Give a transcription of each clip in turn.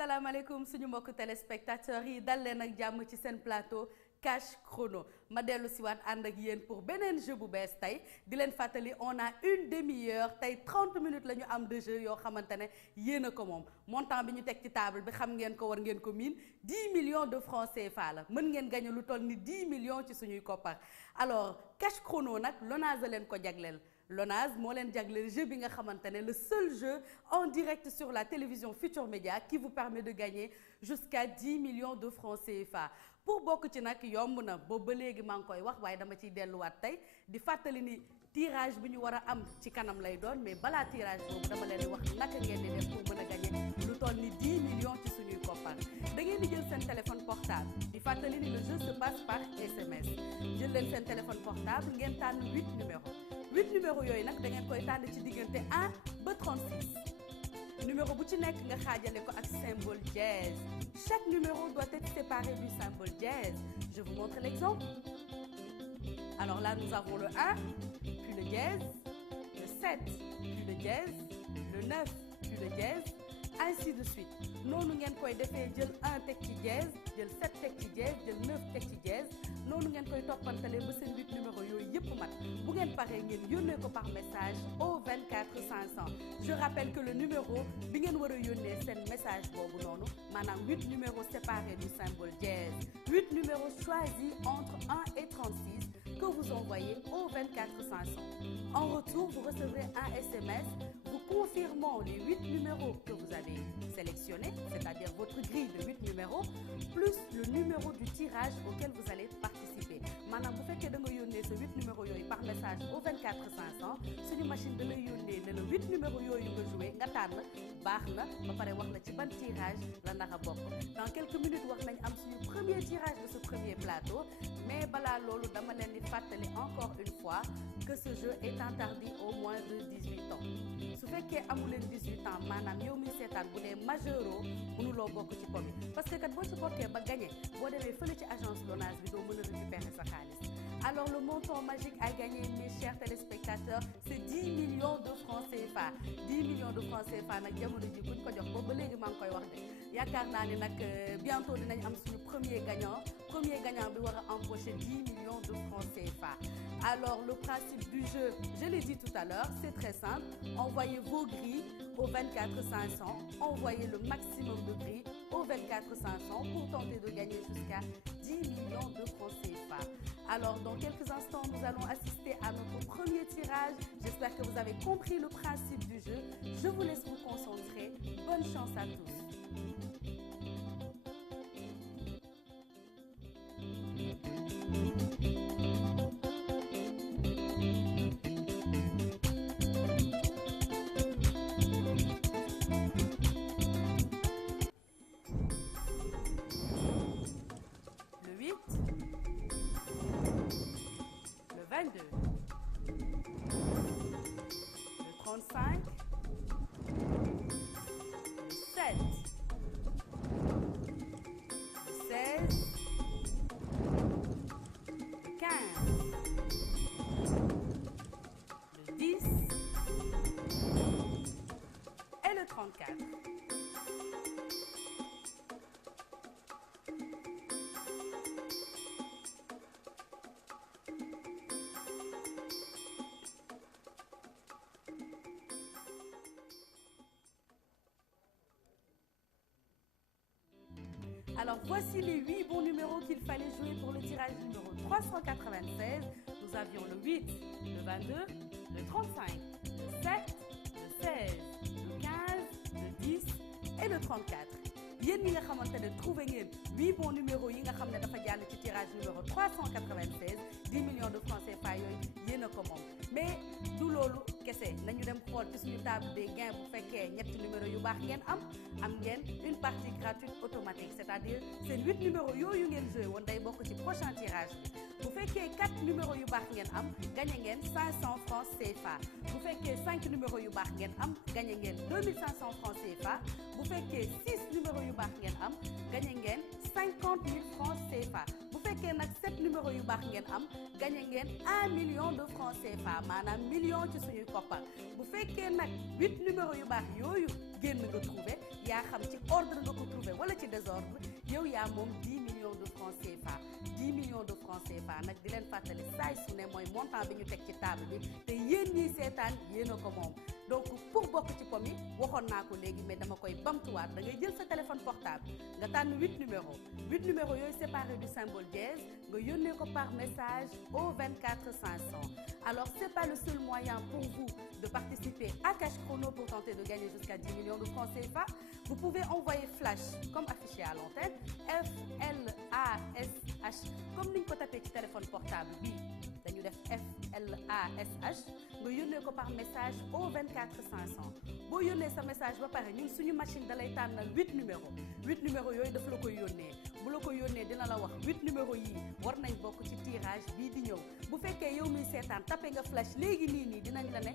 salaamaaleykum suñu mbokk téléspectateurs yi dal leen ak jàmm ci seen plateau Cash Chrono ma dellu si waat ànd ak yéen pour beneen jeu bu bees tey di leen fàttali on a une demi-heure tey 30 minutes la ñu am de jeu yoo xamante ne yéen a ko moom montant bi ñu teg ci table bi xam ngeen ko war ngeen ko miin 10 millions de francs CFA la mën ngeen gagné lu toll ni 10 millions ci suñuy koppar alors Cash Chrono nag Lonase leen ko jagleel. Lonase moo leen jagleel jeu bi nga xamante ne le seul jeu en direct sur la télévision Futur Média qui vous permet de gagner jusqu'à 10 millions de francs CFA pour bokk ci nag yomb na boobu ba léegi maa ngi koy wax waaye dama ciy delluwaat tey di fàttali ni tirage bi ñu war a am ci kanam lay doon mais balaa tirage boobu dama leen di wax naka ngeen di def pour mën a gagner lu toll ni 10 millions ci suñuy koppar da ngeen di jël seen téléphone portable di fàttali ni le jeu se passe par SMS jël leen seen téléphone portable ngeen tànn 8 numéros. 8 numéros yooyu nag da ngeen koy tànn ci diggante 1 ba 36 numéro bu ci nekk nga xaajale ko ak symbole dièse chaque numéro doit être séparé du symbole dièse je vous montre l'exemple alors là nous avons le 1 puis le dièse le 7 puis le dièse le 9 puis le dièse ainsi de suite noonu ngeen koy defee jël 1 teg ci dièse jël 7 teg ci dièse jël 9 teg ci dièse noonu ngeen koy toppantalee ba seen 8 numéro yooyu yëpp mat bu ngeen paree ngeen yónnee ko par message au 24 500 je rappelle que le numéro bi ngeen war a yónnee seen message boobu noonu maanaam 8 numéros séparés du symbole dièse 8 numéros choisis entre 1 et 36 que vous envoyez au 24 500 en retour vous recevrez un SMS vous confirmant les 8 numéros que vous avez sélectionnés c'est-à-dire votre grille de 8 numéros plus le numéro du tirage auquel vous allez participer maanaam bu fekkee da nga yónnee sa 8 numéros yooyu par message au 24 500 suñu machine da lay yónnee ne la 8 numéros yooyu nga joué nga tànn baax na ba pare wax la ci ban tirage la nar a bokk dans quelques minutes wax nañ am suñu premier tirage de ce premier plateau mais balaa loolu dama leen di fàttali encore une fois que ce jeu est interdit au moins de 18 ans su fekkee amu leen 18 ans maanaam yow mi seetaan bu dee majeuroo mënuloo bokk ci po bi parce que kat boo ci bokkee ba gagné boo demee fële ci agence Lonase bi doo mën a récupérer sa xaalis alors le montant magique à gagner mes chers téléspectateurs c'est 10 millions de francs CFA 10 millions de francs CFA nag jamono ji buñ ko jox boobu ba léegi maa ngi koy wax de yaakaar naa ni nag bientôt dinañ am suñu premier gagnant bi war a empocher 10 millions de francs CFA alors le principe du jeu je l'ai dit tout à l'heure c'est très simple envoyez vos grilles au 24 500 envoyez le maximum de grilles au 24 500 pour tenter de gagner jusqu'à 10 millions de francs CFA alors dans quelques instants nous allons assister à notre premier tirage j'espère que vous avez compris le principe du jeu je vous laisse vous concentrer bonne chance à tous. Le 8, le 22, le 35, le 7, le 16, le 15, le 10 et le 34. Alors voici les 8 bons numéros qu'il fallait jouer pour le tirage numéro 396. Nous avions le 8, le 22, le 35, le 7, le 16, le 15, le 10 et le 34. yéen ñi nga xamante ne trouvé ngeen 8 bons numéros yi nga xam ne dafa jàll ci tirage numéro 396 10 millions de francs CFA yooyu yéen a ko moom mais du loolu kese nañu dem xool ci suñu table des gains bu fekkee ñetti numéro yu baax ngeen am ngeen une partie gratuite automatique c'est-à-dire seen 8 numéros yooyu ngeen joué woon day bokk ci prochain tirage bi bu fekkee 4 numéros yu baax ngeen am gagné ngeen 500 francs CFA bu fekkee 5 numéros yu baax ngeen am gagné ngeen 2500 francs CFA bu fekkee 6 numéros yu baax ngeen am gagné ngeen 50 000 francs CFA bu fekkee fekkee nag 7 numéros yu baax ngeen am gagné ngeen 1 million de francs CFA maanaam million ci suñuy koppar bu fekkee nag 8 numéros yu baax yooyu génn nga trouvé yaa xam ci ordre nga ko trouvé wala ci désordre yow yaa moom 10 millions de francs CFA 10 millions de francs CFA nag di leen fàttali saay su ne mooy montant bi ñu teg ci table bi te yéen ñiy seetaan yéen a ko moom donc pour bokk ci pom yi waxoon naa ko léegi mais dama koy bamtuwaat da ngay jël sa téléphone portable nga tànn 8 numéros yooyu séparé du symbole dièse nga yónnee ko par message au 24 500 alors c'est pas le seul moyen pour vous de participer à Cash Chrono pour tenter de gagner jusqu'à 10 millions de francs CFA vous pouvez envoyer flash comme affiché à l'antenne FLASH comme niñ ko tapé ci téléphone portable bi dañu def FLASH nga yónnee ko par message au 24 500 boo yónnee sa message ba pare ñun suñu machine da lay tànnal 8 numéros yooyu daf la koy yónnee bu la ko yónnee dina la wax 8 numéros yii war nañ bokk ci tirage bii di ñëw bu fekkee yow miy seetaan tapé nga flash léegi nii dinañ la ne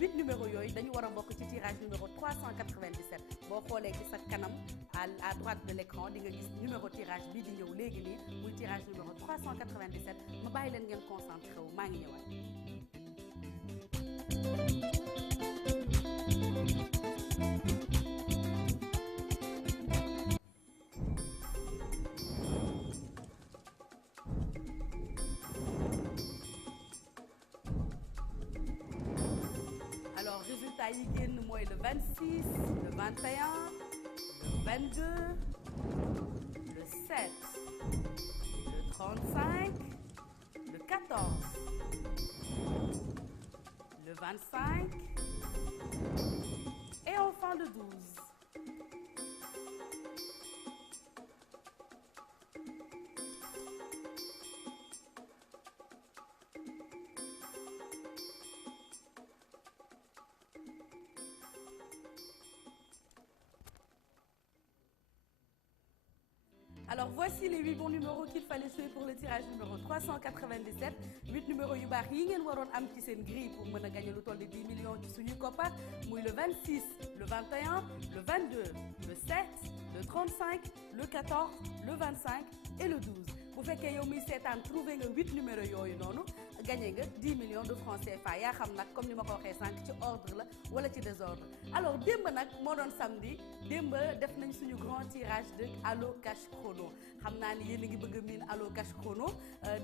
8 numéros yooyu dañu war a bokk ci tirage numéro 397 boo xoolee ci sa kanam à droite de l'écran di nga gis numéro tirage bii di ñëw léegi nii muy tirage numéro 397 ma bàyyi leen ngeen concentré wu maa ngi ñëwaat. Alors résultat yi génn mooy le 26 le 21 le 22 le 7 le 35 le 14 le 25 et enfin le 12. Alors voici les 8 bons numéros qu'il fallait jouer pour le tirage numéro 397 8 numéros yu baax yi ngeen waroon am ci seen grille pour mën a gagner lu toll de 10 millions ci suñu koppar muy le 26 le 21 le 22 le 7 le 35 le 14 le 25 et le 12 bu fekkee yow miy seetaan trouvé nga 8 numéros yooyu noonu gagné nga 10 millions de francs CFA yaa xam nag comme ni ma ko waxee sànq ci ordre la wala ci désordre alors démb nag moo doon samedi démb def nañ suñu grand tirage de Allo Cash Chrono xam naa ni yéen a ngi bëgg a miin Allo Cash Chrono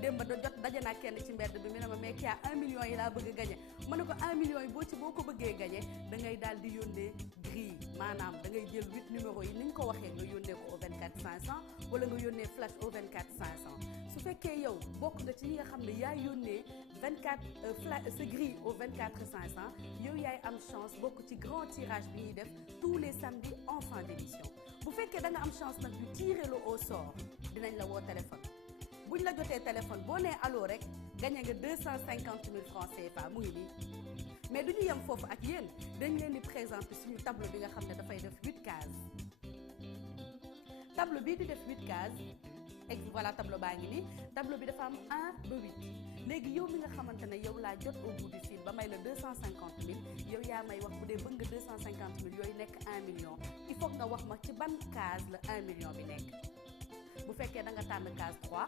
démb daje naa kenn ci mbedd bi mi ne ma mais kii 1 million yi laa bëgg a gagné ma ne ko 1 million yi boo ko bëggee gagné da ngay daal di yónnee grille maanaam da ngay jël 8 numéros yi ni ñu ko waxee nga yónnee ko au 24 500 wala nga yónnee flash au 24 500 su fekkee yow bokk nga ci ñi nga xam ne yaa yónnee 24 sa grille au 24 500 yow yaay am chance bokk ci grand tirage bi ñuy def tous les samedis en fin d'émission bu fekkee da nga am chance nag ñu tirer le au sort dinañ la woo téléphone buñ la jotee téléphone boo nee allo rek gagné nga 250 000 francs CFA mu ngi nii mais duñu yem foofu ak yéen dañ leen di présenter suñu tableau bi nga xam ne dafay def 8 cases tableau bii di def 8 cases et voilà tableau baa ngi nii tableau bi dafa am 1 ba 8 léegi yow mi nga xamante ne yow laa jot au bout du fil ba may la 250 000 yow yaa may wax bu dee bëgg nga 250 000 yooyu nekk 1 million il faut nga wax ma ci ban case la 1 million bi nekk bu fekkee da nga tànn case 3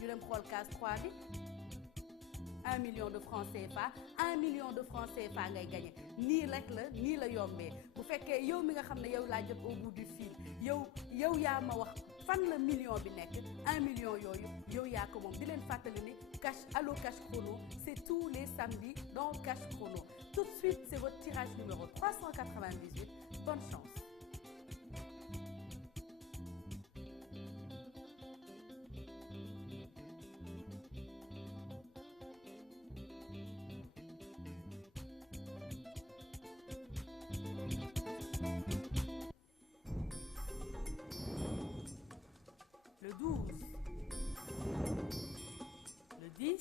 ñu dem xool case 3 bi 1 million de francs CFA 1 million de francs CFA ngay gagné nii rek la nii la yombee bu fekkee yow mi nga xam ne yow laa jot au bout du fil yow yaa ma wax fan la million bi nekk 1 million yooyu yow yaa ko moom di leen fàttali ni Allo Cash Chrono c'est tous les samedis dans Cash Chrono tout de suite c'est votre tirage numéro 398 bonne chance. Le 12, le 10,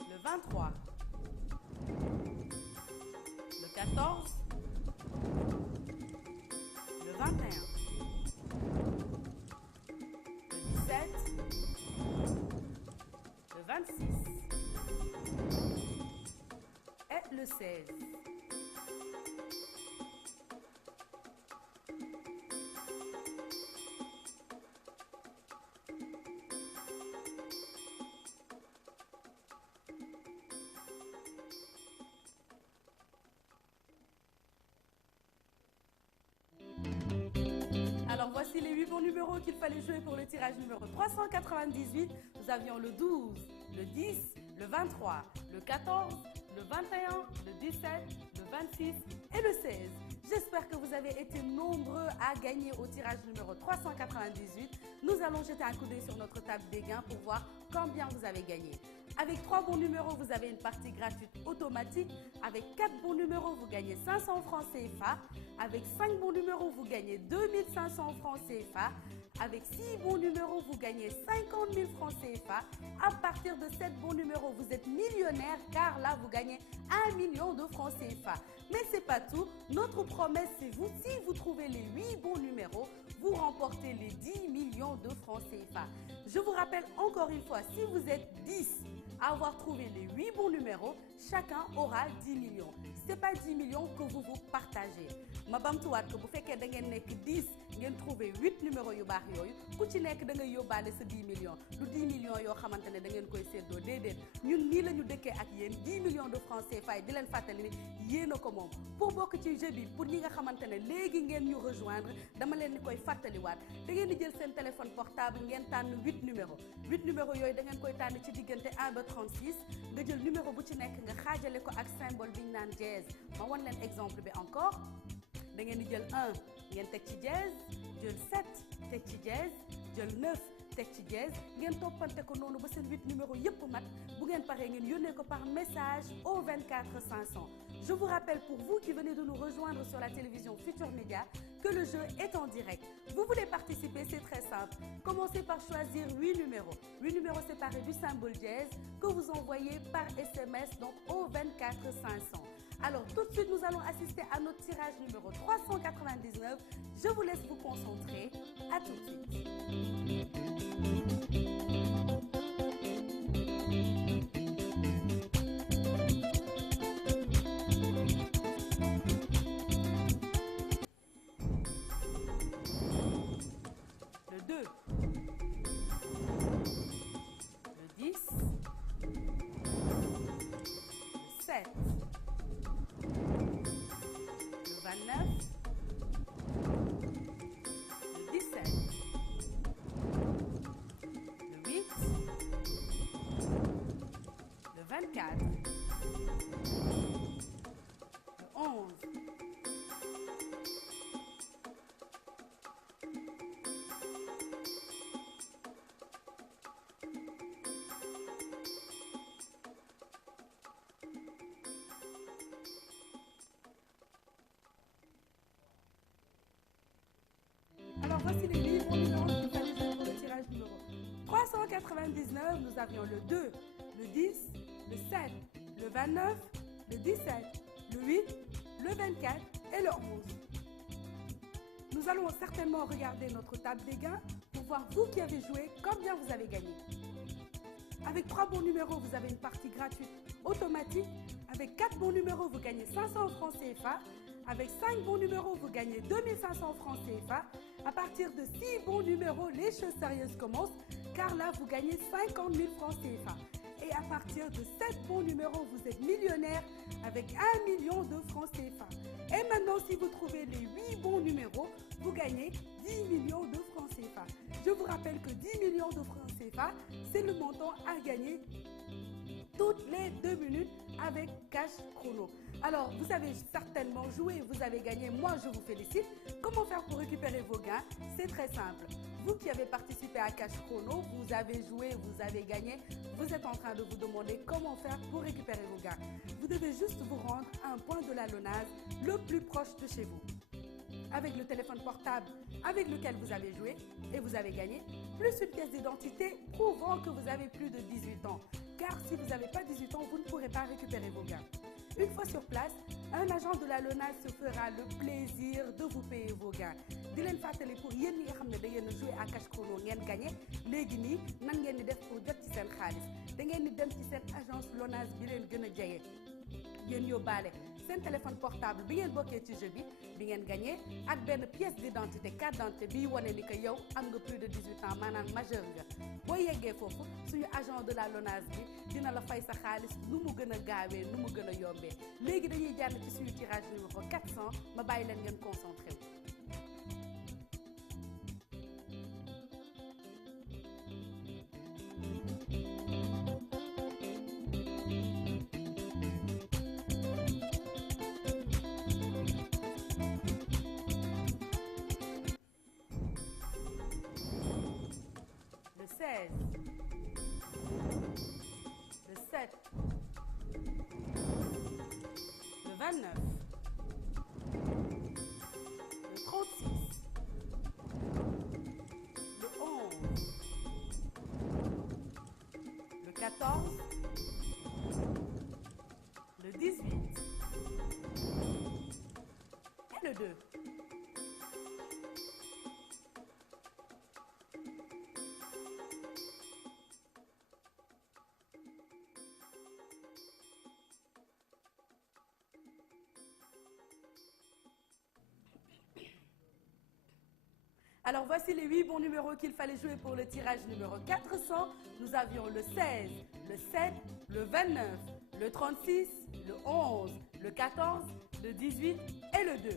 le 23, le 14, le 21, le 17, le 26 et le 16. bons numéros qu'il fallait jouer pour le tirage numéro 398. Nous avions le 12, le 10, le 23, le 14, le 21, le 17, le 26 et le 16. J'espère que vous avez été nombreux à gagner au tirage numéro 398. Nous allons jeter un coup d'œil sur notre table des gains pour voir combien vous avez gagné. Avec 3 bons numéros, vous avez une partie gratuite automatique. Avec 4 bons numéros, vous gagnez 500 francs CFA. Avec 5 bons numéros, vous gagnez 2500 francs CFA. Avec 6 bons numéros, vous gagnez 50 000 francs CFA. À partir de 7 bons numéros, vous êtes millionnaire car là, vous gagnez 1 million de francs CFA. Mais ce n'est pas tout. Notre promesse, c'est vous. Si vous trouvez les 8 bons numéros, vous remportez les 10 millions de francs CFA. Je vous rappelle encore une fois, si vous êtes 10 à avoir trouvé les 8 bons numéros, chacun aura 10 millions. Ce n'est pas 10 millions que vous vous partagez. Ma bamtuwaat que bu fekkee da ngeen nekk 10 ngeen trouvé 8 numéros yu baax yooyu ku ci nekk da ngay yóbbaale sa 10 millions du 10 millions yoo xamante ne da ngeen koy séddoo déedéet ñun nii la ñu dëkkee ak yéen 10 millions de francs CFA di leen fàttali ni yéen a ko moom. Pour bokk ci jeu bi pour ñi nga xamante ne léegi ngeen ñu rejoindre dama leen ni koy fàttaliwaat da ngeen di jël seen téléphone portable ngeen tànn 8 numéros 8 numéros yooyu da ngeen koy tànn ci diggante 1 ba 36 nga jël numéro bu ci nekk nga xaajale ko ak symbole bi ñu naan dièse ma wan leen exemple bi encore. da ngeen di jël 1 ngeen teg ci dièse jël 7 teg ci dièse jël 9 teg ci dièse ngeen toppante ko noonu ba seen 8 numéros yépp mat bu ngeen paree ngeen yónnee ko par message au 24 500. Je vous rappelle pour vous qui venez de nous rejoindre sur la télévision Futur Média que le jeu est en direct. Vous voulez participer, c'est très simple. Commencez par choisir 8 numéros. 8 numéros séparés du symbole dièse que vous envoyez par SMS donc au 24 500. Alors tout de suite, nous allons assister à notre tirage numéro 399. Je vous laisse vous concentrer. À tout de suite. Le 2, le 10, le 7, le 29, le 17, le 8, le 24, le 11, Alors voici les 8 bons numéros qu'il fallait jouer pour le tirage numéro 399. Nous avions le 2, le 10, le 7, le 29, le 17, le 8, le 24 et le 11. Nous allons certainement regarder notre table des gains pour voir vous qui avez joué combien vous avez gagné. Avec 3 bons numéros, vous avez une partie gratuite automatique. Avec 4 bons numéros, vous gagnez 500 francs CFA. Avec 5 bons numéros, vous gagnez 2500 francs CFA. À partir de 6 bons numéros, les choses sérieuses commencent, car là, vous gagnez 50 000 francs CFA. Et à partir de 7 bons numéros, vous êtes millionnaire avec 1 million de francs CFA. Et maintenant, si vous trouvez les 8 bons numéros, vous gagnez 10 millions de francs CFA. Je vous rappelle que 10 millions de francs CFA, c'est le montant à gagner toutes les 2 minutes avec Cash Chrono. Alors, vous avez certainement joué, vous avez gagné, moi je vous félicite. Comment faire pour récupérer vos gains? C'est très simple. Vous qui avez participé à Cash Chrono, vous avez joué, vous avez gagné, vous êtes en train de vous demander comment faire pour récupérer vos gains. Vous devez juste vous rendre à un point de la Lonase le plus proche de chez vous. Avec le téléphone portable avec lequel vous avez joué et vous avez gagné, plus une pièce d'identité prouvant que vous avez plus de 18 ans. Car si vous n'avez pas 18 ans, vous ne pourrez pas récupérer vos gains. Une fois sur place, un agent de la Lonase se fera le plaisir de vous payer vos gains. di leen fàttali pour yéen ñi nga xam ne da ngeen a joué à Cash Chrono ngeen gagné léegi nii nan ngeen di def pour jot ci seen xaalis da ngeen di dem ci seen agence Lonase bi leen gën a jege. ngeen yóbbaale seen téléphone portable bi ngeen bokkee ci jeu bi ngeen gagné ak benn pièce d'identité carte d'identité bi wane ni que yow am nga plus de 18 ans maanaam majeur nga boo yeggee foofu suñu agent de la Lonase bi dina la fay sa xaalis nu mu gën a gaawee nu mu gën a yombee léegi dañuy jàll ci suñu tirage numéro 400 ma bàyyi leen ngeen concentré wu. 16, le 7, le 29, le 36, le 11, le 14, le 18 et le 2. Alors voici les 8 bons numéros qu'il fallait jouer pour le tirage numéro 400. Nous avions le 16, le 7, le 29, le 36, le 11, le 14, le 18 et le 2.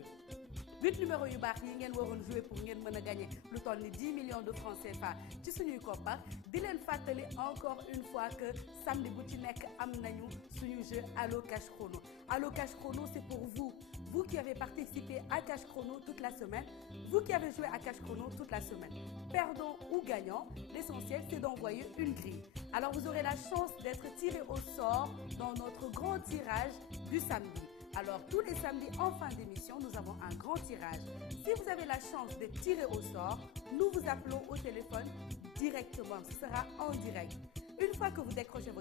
8 numéros yu baax yi ngeen waroon jouer pour ngeen mën a gagner lu toll ni 10 millions de francs CFA ci suñuy koppar. Di leen fàttali encore une fois que samedi bu ci nekk am nañu suñu jeu Allo Cash Chrono. Allo Cash Chrono, c'est pour vous. Vous qui avez participé à Cash Chrono toute la semaine, vous qui avez joué à Cash Chrono toute la semaine. Perdant ou gagnant, l'essentiel c'est d'envoyer une grille. Alors vous aurez la chance d'être tiré au sort dans notre grand tirage du samedi. Alors tous les samedis en fin d'émission, nous avons un grand tirage. Si vous avez la chance d'être tiré au sort, nous vous appelons au téléphone directement. Ce sera en direct. Une fois que vous décrochez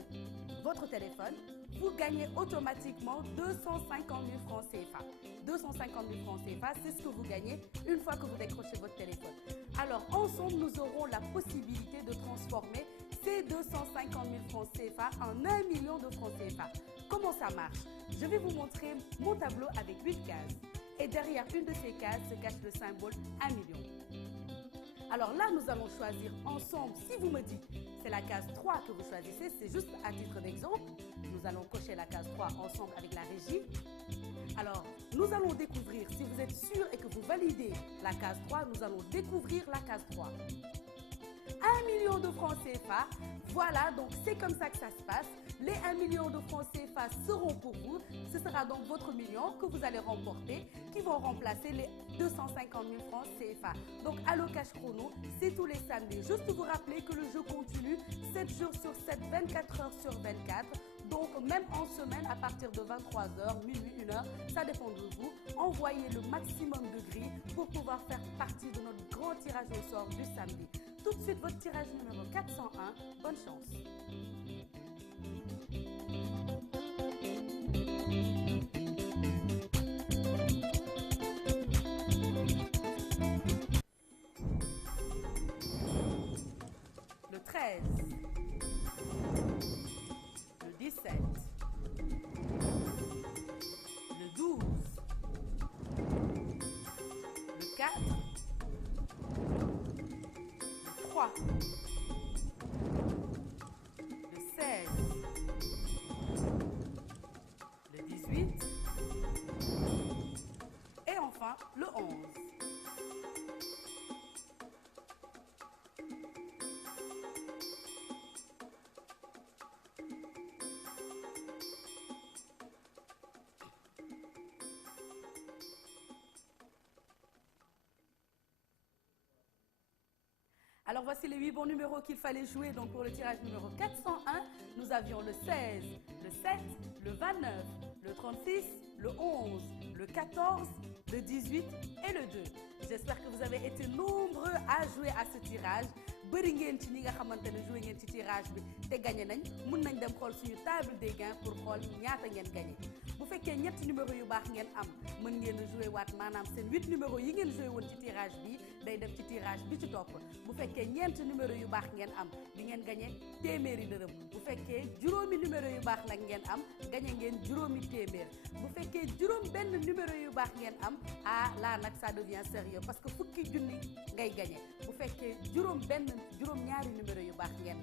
votre téléphone, vous gagnez automatiquement 250 000 francs CFA. 250 000 francs CFA, c'est ce que vous gagnez une fois que vous décrochez votre téléphone. Alors ensemble, nous aurons la possibilité de transformer ces 250 000 francs CFA en 1 million de francs CFA. Comment ça marche? Je vais vous montrer mon tableau avec 8 cases. Et derrière une de ces cases se cache le symbole 1 million. Alors là, nous allons choisir ensemble. Si vous me dites c'est la case 3 que vous choisissez, c'est juste à titre d'exemple. Nous allons cocher la case 3 ensemble avec la régie. Alors, nous allons découvrir, si vous êtes sûr et que vous validez la case 3, nous allons découvrir la case 3. 1 million de francs CFA, voilà, donc c'est comme ça que ça se passe. Les 1 million de francs CFA seront pour vous. Ce sera donc votre million que vous allez remporter, qui vont remplacer les 250 000 francs CFA. Donc Allo Cash Chrono, c'est tous les samedis. Juste vous rappeler que le jeu continue 7 jours sur 7, 24 heures sur 24. Donc même en semaine, à partir de 23h, minuit, 1h, ça dépend de vous. Envoyez le maximum de grilles pour pouvoir faire partie de notre grand tirage au sort du samedi. Tout de suite, votre tirage numéro 401. Bonne chance. Le 13, le 17, le 12, le 4, le 3, le 16, le 18 et enfin le 11. Alors voici les 8 bons numéros qu'il fallait jouer donc pour le tirage numéro 401. Nous avions le 16, le 7, le 29, le 36, le 11, le 14, le 18 et le 2. J'espère que vous avez été nombreux à jouer à ce tirage. Bëri ngeen ci ñi nga xamante ne joué ngeen ci tirage bi te gagné nañ mun nañ dem xool suñu table des gains pour xool ñaata ngeen gagné. Bu fekkee ñetti numéro yu baax ngeen am mën ngeen a joué waat maanaam seen 8 numéros yi ngeen joué woon ci tirage bi day def ci tirage bi ci topp. Bu fekkee ñeent numéro yu baax ngeen am di ngeen gagné téeméeri dërëm. Bu fekkee juróomi numéro yu baax nag ngeen am gagné ngeen juróomi téeméer. Bu fekkee juróom benn numéro yu baax ngeen am ah là nag ça devient sérieux parce que fukki junni ngay gagné. Bu fekkee juróom ñaari numéro yu baax ngeen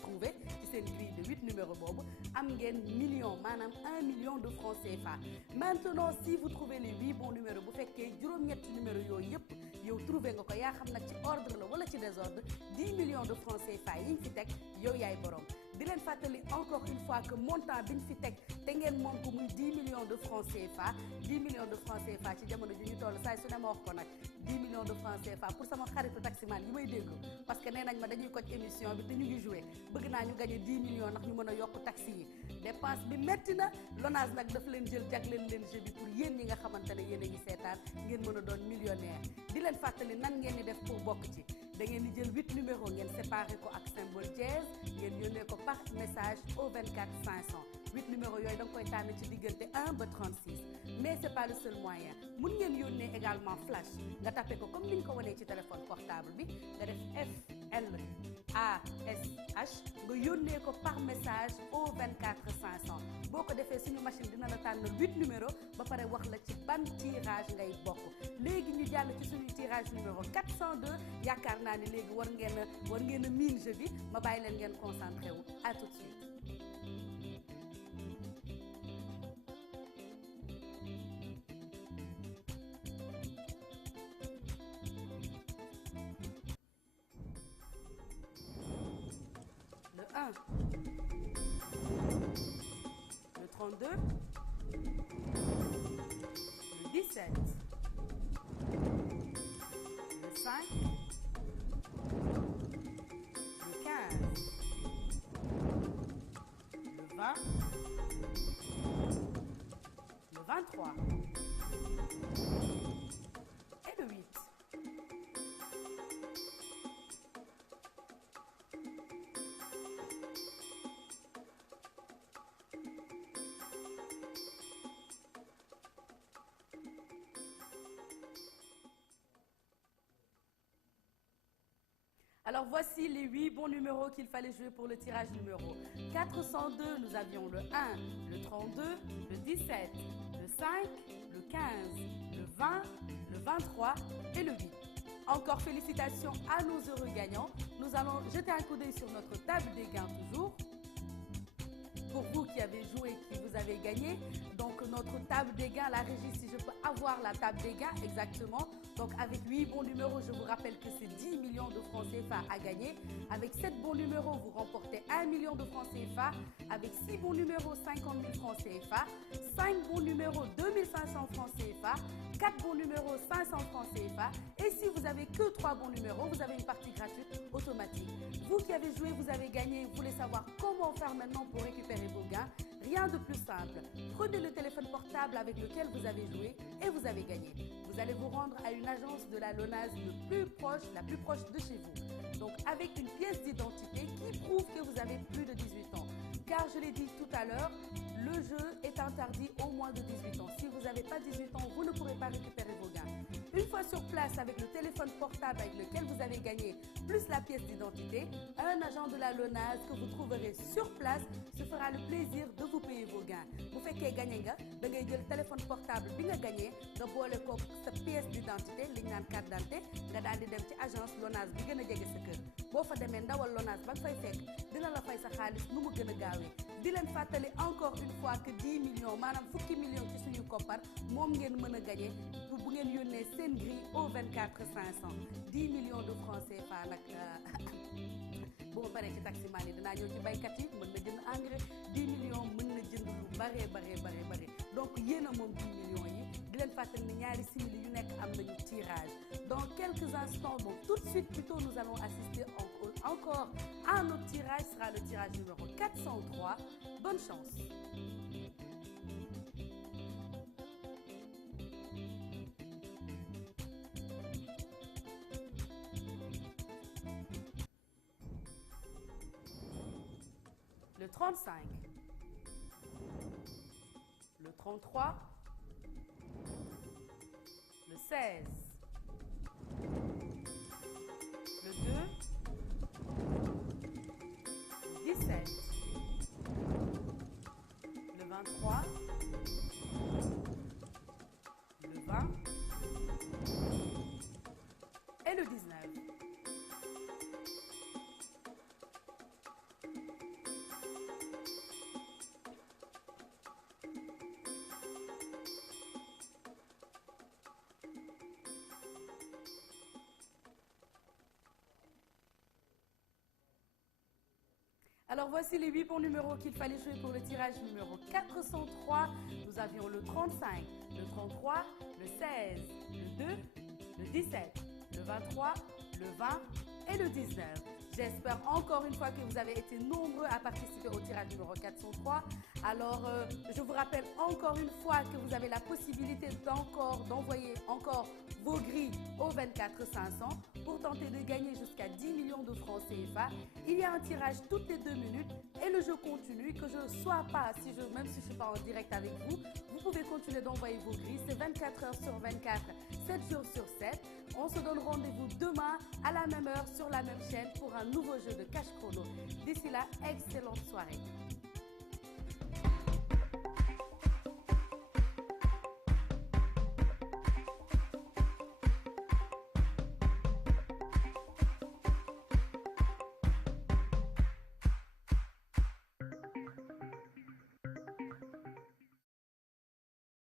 trouvé ci seen grille de 8 numéros boobu am ngeen million maanaam 1 million de francs CFA. Maintenant si vous trouvez les 8 bons numéros bu fekkee juróom-ñetti numéro yooyu yëpp yow trouvé nga ko yaa xam nag ci ordre la wala ci désordre 10 millions de francs CFA yi ñu fi teg yow yaay borom di leen fàttali encore une fois que montant bi ñu fi teg te ngeen moom ko muy 10 millions de francs CFA 10 millions de francs CFA ci jamono ji ñu toll saa su ne ma wax ko nag 10 millions de francs CFA pour sama xaritu taximan yi may déglu parce que nee nañ ma dañuy koj émission bi te ñu ngi joué bëgg naa ñu gagné 10 millions ndax ñu mën a yokk taxi yi dépense bi métti na Lonase nag daf leen jël jagleel leen jeu bi pour yéen ñi nga xamante ne yéen a ngi seetaan ngeen mën a doon millionnaire di leen fàttali nan ngeen di def pour bokk ci da ngeen di jël 8 numéros ngeen séparé ko ak symbole dièse ngeen yónnee ko par message au 24 500 8 numéros yooyu da nga koy tànn ci diggante 1 ba 36 mais c'est pas le seul moyen mun ngeen yónnee également flash nga tapé ko comme ni ñu ko wanee ci téléphone portable bi nga def FLASH nga yónnee ko par message au 24 500 boo ko defee suñu machine dina la tànn 8 numéros ba pare wax la ci ban tirage ngay bokk léegi ñu jàll ci suñu tirage numéro 402 yaakaar naa ni léegi war ngeen a miin jeu bi ma bàyyi leen ngeen concentré wu à tout de suite. Le 1, le 32, le 17, le 5, le 15, le 20, le 23 et le 8. Alors voici les 8 bons numéros qu'il fallait jouer pour le tirage numéro 402. Nous avions le 1, le 32, le 17, le 5, le 15, le 20, le 23 et le 8. Encore félicitations à nos heureux gagnants. Nous allons jeter un coup d'œil sur notre table des gains toujours. Pour vous qui avez joué, qui vous avez gagné, donc notre table des gains, la régie, si je peux avoir la table des gains exactement. Donc avec 8 bons numéros, je vous rappelle que c'est 10 millions de francs CFA à gagner. Avec 7 bons numéros, vous remportez 1 million de francs CFA. Avec 6 bons numéros, 50 000 francs CFA. 5 bons numéros, 2500 francs CFA. 4 bons numéros, 500 francs CFA. Et si vous avez que 3 bons numéros, vous avez une partie gratuite automatique. Vous qui avez joué, vous avez gagné. Vous voulez savoir comment faire maintenant pour récupérer vos gains? Rien de plus simple. Prenez le téléphone portable avec lequel vous avez joué et vous avez gagné. Vous allez vous rendre à une agence de la Lonase la plus proche de chez vous. Donc avec une pièce d'identité qui prouve que vous avez plus de 18 ans. Car je l'ai dit tout à l'heure, le jeu est interdit au moins de 18 ans. Si vous n'avez pas 18 ans, vous ne pourrez pas récupérer vos gains. Une fois sur place avec le téléphone portable avec lequel vous avez gagné, plus la pièce d'identité, un agent de la Lonase que vous trouverez sur place se fera le plaisir de vous payer vos gains. Vous faites que gagner, vous avez le téléphone portable que vous avez gagné, vous avez sa pièce d'identité, une carte d'identité, vous avez l'agence Lonase qui est à sa kër. Boo fa demee ndawal Lonase ba nga fay fekk dina la fay sa xaalis nu mu gën a gaawee di leen fàttali encore une fois que 10 millions maanaam fukki millions ci suñu koppar moom ngeen mën a gagné pour bu ngeen yónnee seen grille au 24 500 10 millions de francs CFA nag bu ma paree ci taximan yi dinaa ñëw ci baykat yi mën na jënd engrais 10 millions mën na jënd lu bare donc yéen a moom 10 millions yi di leen fàttali ni ñaari simili yu nekk am nañu tirage dans quelques instants bon tout de suite plutôt nous allons assister encore à un autre tirage, sera le tirage numéro 403. Bonne chance. Le 35, le 33, le 16, le 2, le 17, le 23, le 20 et le 19. Alors voici les 8 bons numéros qu'il fallait jouer pour le tirage numéro 403. Nous avions le 35, le 33, le 16, le 2, le 17, le 23, le 20 et le 19. J'espère encore une fois que vous avez été nombreux à participer au tirage numéro 403. Alors, je vous rappelle encore une fois que vous avez la possibilité d'envoyer encore vos grilles au 24 500 pour tenter de gagner jusqu'à 10 millions de francs CFA. Il y a un tirage toutes les 2 minutes et le jeu continue. Que je ne sois pas, même si je ne suis pas en direct avec vous, vous pouvez continuer d'envoyer vos grilles. C'est 24 heures sur 24, 7 jours sur 7. On se donne rendez-vous demain à la même heure sur la même chaîne pour un nouveau jeu de Cash Chrono. D'ici là, excellente soirée.